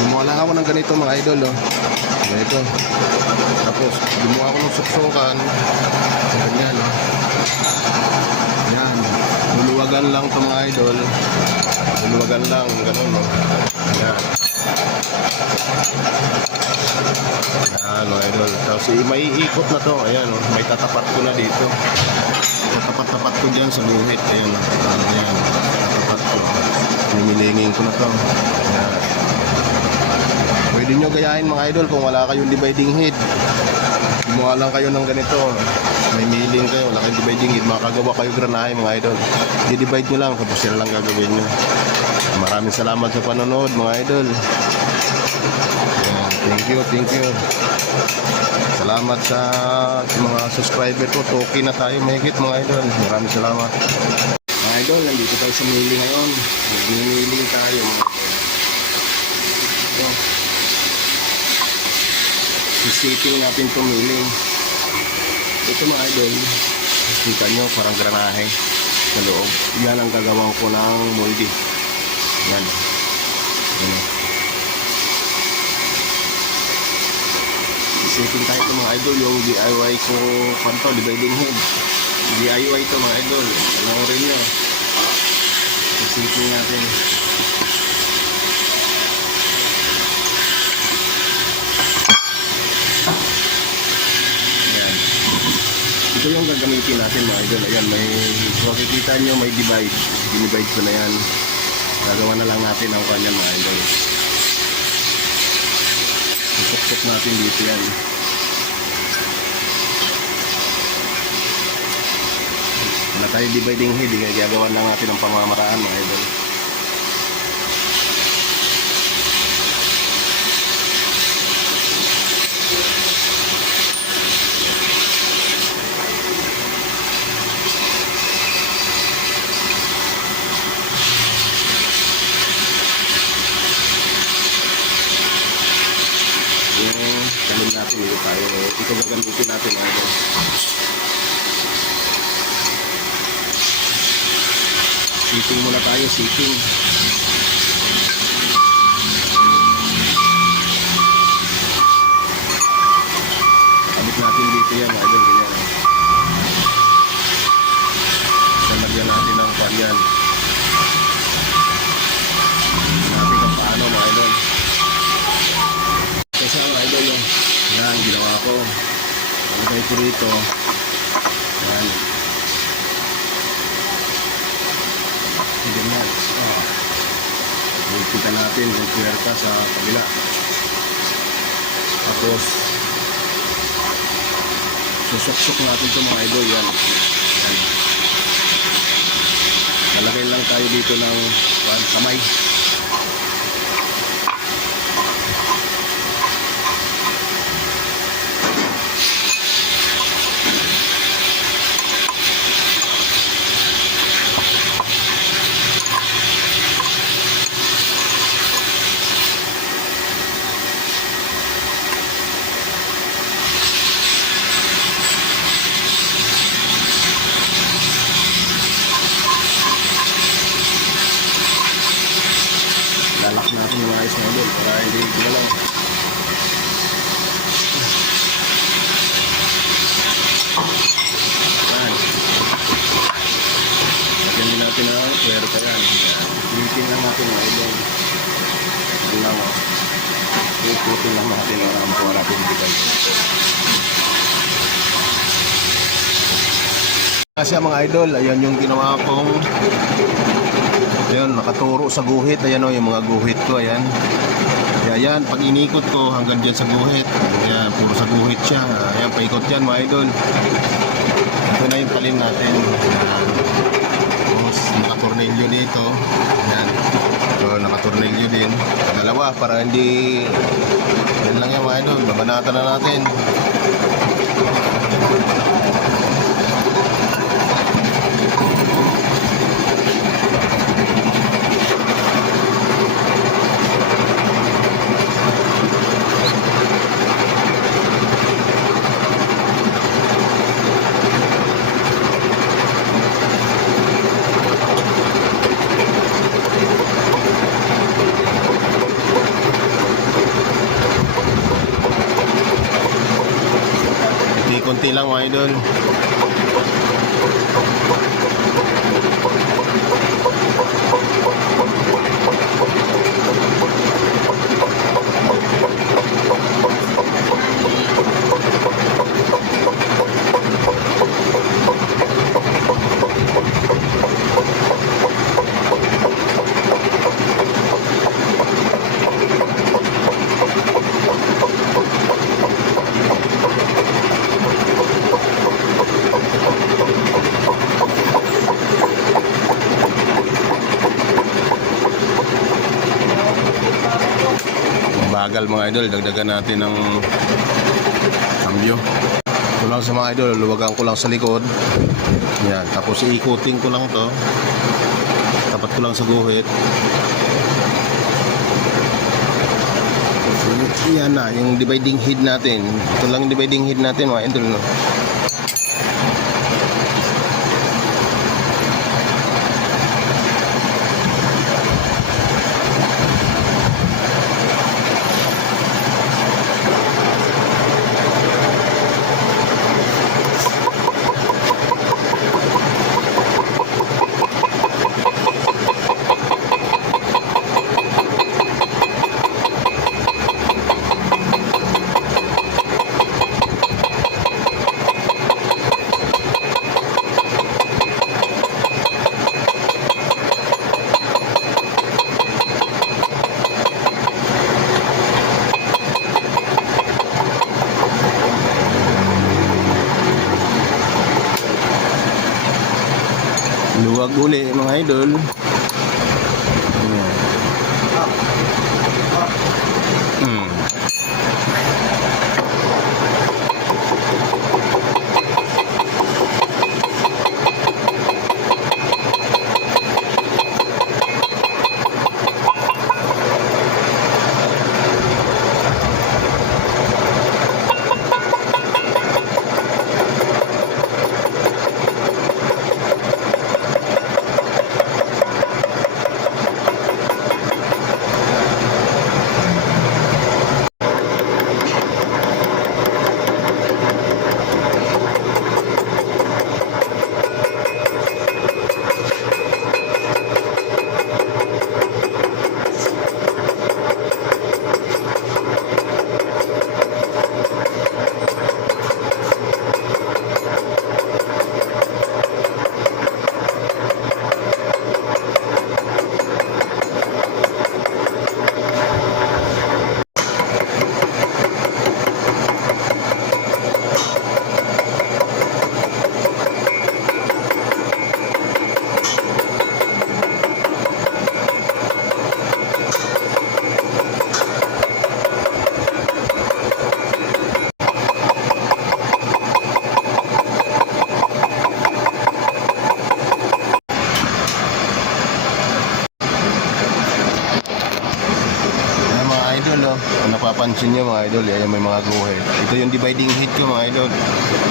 Gumawa lang ako ng ganito mga idol, oh. Ganito. Tapos, gumawa ako ng suksukan. Ganyan, oh. Yan. Luluwagan lang ito mga idol. Luluwagan lang, ganun, oh. Yan. Yan, mga idol. Tapos, may ikot na to. Ayan, oh. May tatapat ko na dito. Tatapat-tapat ko dyan sa guhit. Ayan, oh. Ayan. Tatapat ko. Nimilingin ko na to. Ayan. Pwede nyo gayahin mga idol kung wala kayong dividing head. Gumawa lang kayo ng ganito. May milling kayo, wala kayong dividing head. Makagawa kayo granahe mga idol. I-divide nyo lang, tapos sila lang gagawin nyo. Maraming salamat sa panonood mga idol. Thank you, thank you. Salamat sa mga subscriber ko. Toki na tayo mahigit mga idol. Maraming salamat. Mga idol, nandito tayo sa milling ngayon. Nagmimilling tayo mga idol. Ito. Isipin natin itong milling. Ito mga idol, kita nyo parang granahe sa loob. Yan ang gagawin ko ng moldy. Yan. Yan. Isipin tayo ito mga idol, yung DIY ko kanto, dividing head. DIY ito mga idol. Alam rin nyo. Isipin natin. Ito yung gagamitin natin mga idol. Ayan, may makikita nyo may divide. Dinivide ko na yan. Gagawa na lang natin ang kanyan mga idol. Susok-sok natin dito yan. Wala tayo dividing head. Gagawa lang natin ang pamamaraan mga idol. Talim natin dito tayo. Ito gagamitin natin mga idol. Seating muna tayo, seating. Abit natin dito yan mga idol. Ganyan. Lagyan natin ng panyan. Natin kung paano mga idol. Kasi mga idol yung yan, ginawa ko. Lagay ko rito. Yan. Ganyan. Kita natin yung puwerta sa kabila. Tapos susok-sok natin ito mga idol. Yan. Yan. Lalagay lang tayo dito ng kamay. Lalak natin yung ayos na idol para hindi gumalaw. Yan. Lagyan din natin ang puwerta yan. Pulitin lang natin mga idol. Yan lang o. Pulitin lang natin ang puwa natin dito. Kasi mga idol, ayan yung ginawa kong ayan, nakaturo sa guhit. Ayan o, yung mga guhit ko. Ayan. Ayan, pag inikot ko hanggang dyan sa guhit. Ayan, puro sa guhit siya. Ayan, paikot yan mga idol. Ito na yung talim natin. Tapos, nakatornilyo dito. Ayan. So, nakatornilyo din. Dalawa, para hindi yan lang yan mga idol. Babanatan na natin. konti lang mga idol. Bagal mga idol, dagdagan natin ng cambio. Ito lang sa mga idol, luwagan ko lang sa likod. Yan, tapos iikutin ko lang to. Tapat ko lang sa guhit. Yan na, yung dividing head natin. Ito lang yung dividing head natin mga idol, no? Luwag uli mga idol. Kung napapansin nyo mga idol, yan may mga guhit. Ito yung dividing head ko mga idol.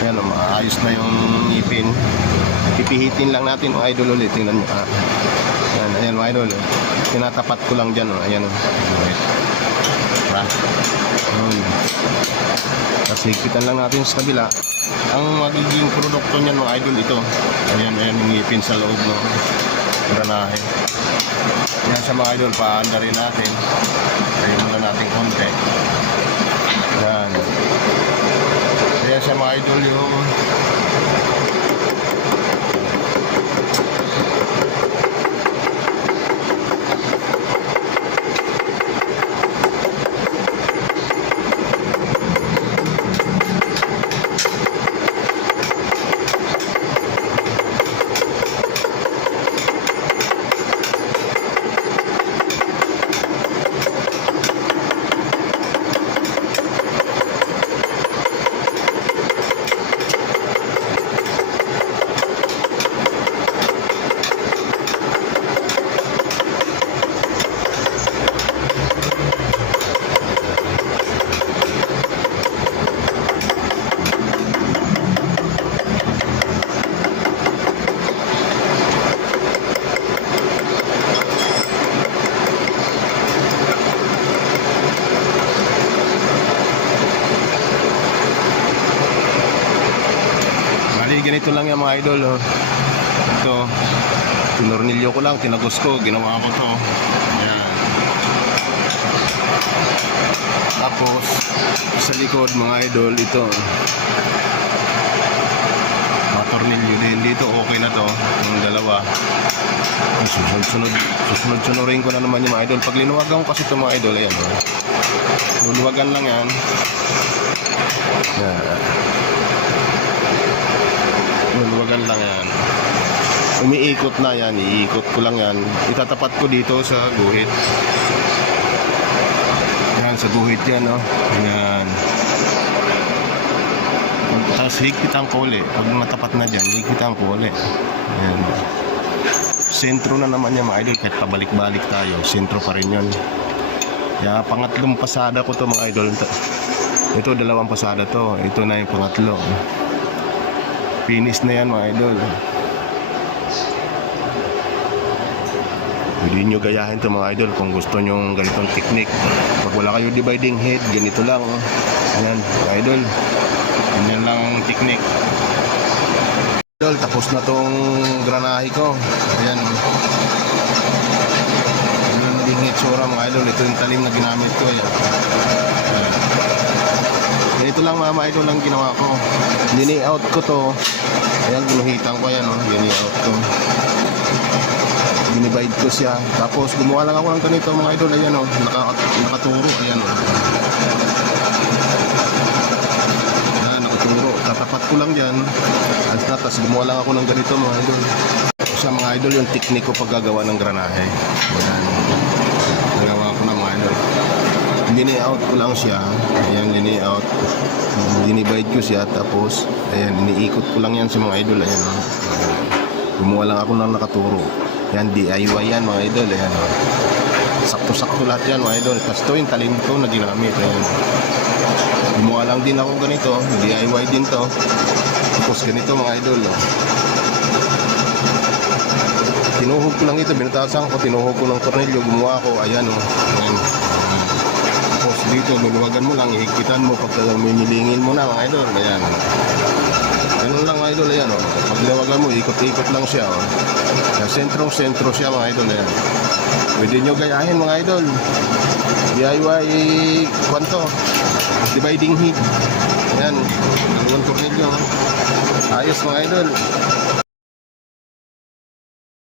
Ayan, maayos na yung ngipin. Pipihitin lang natin mga idol ulit. Tingnan nyo. Ayan, ayan mga idol. Tinatapat ko lang dyan. Ayan. Guhit. Kasi higitan lang natin sa kabila. Ang magiging produkto niyan mga idol ito. Ayan, ayan yung ngipin sa loob ng granahe. Yan sa mga idol, paanda rin natin. Tayo muna natin konti. Yan. Yan sa mga idol yung ganito lang yan mga idol. Oh. Ito, tinornilyo ko lang, tinagos ko, ginawa ko to. Ayan. Tapos, sa likod mga idol, ito. Mga tornilyo din. Dito, okay na to. Yung dalawa. Susunod-sunurin ko na naman yung mga idol. Pag linuwagan ko kasi ito mga idol, ayan. Oh. Luluwagan lang yan. Yan. Luluwagan lang yan. Umiikot na yan. Iikot ko lang yan. Itatapat ko dito sa guhit. Yan, sa guhit yan, no? Yan. Tapos higpitan ko ulit. Pag matapat na dyan, higpitan ko ulit. Yan. Sentro na naman yan mga idol. Kahit pabalik-balik tayo, sentro pa rin yun. Kaya pangatlong pasada ko to mga idol. Ito, dalawang pasada to. Ito na yung pangatlo. Finish na yan mga idol. Pwede nyo gayahin to mga idol kung gusto nyo ganitong technique. Pag wala kayo dividing head, ganito lang. Ayan mga idol. Ganyan lang ang technique. Idol, tapos na tong granahe ko. Ayan. Yung hitsura mga idol, ito yung talim na ginamit ko. Ayan. Ganito lang mga idol ang ginawa ko. Dini-out ko to. Ayan, ginuhitan ko yan. Dini-out ko. Dinivide ko siya. Tapos gumawa lang ako ng ganito mga idol. Ayan nakaturo. Ayan Ayan, nakaturo. Tatapat ko lang dyan. Tapos gumawa lang ako ng ganito mga idol. Sa mga idol yung teknik ko paggagawa ng granahe. Ayan. Nagawa ko na mga idol. Dini-out ko lang siya. Ayan, dini-out. Dinivide ko siya. Tapos, ayan, iniikot ko lang yan sa mga idol. Ayan, gumawa lang ako ng nakaturo. Yan, DIY yan mga idol. Ayan, sakto-sakto lahat yan mga idol. Tapos ito yung talim ko na ginamit. Ayan. Gumawa lang din ako ganito. DIY din to. Tapos ganito mga idol. Tinuhog ko lang ito. Binutasan ko. Tinuhog ko ng tornilyo. Gumawa ko. Ayan o. Ayan. Tapos dito, luluwagan mo lang. Ihigpitan mo. Pag mimilingin mo na mga idol. Ayan. Ganun lang mga idol. Ayan o. Pag liwagan mo, ikot-ikot lang siya o. Sentrong-sentro siya mga idol. Ayan. Pwede nyo gayahin mga idol. DIY kwanto. Dividing heat. Ayan. Dalawang tornilyo. Ayos mga idol.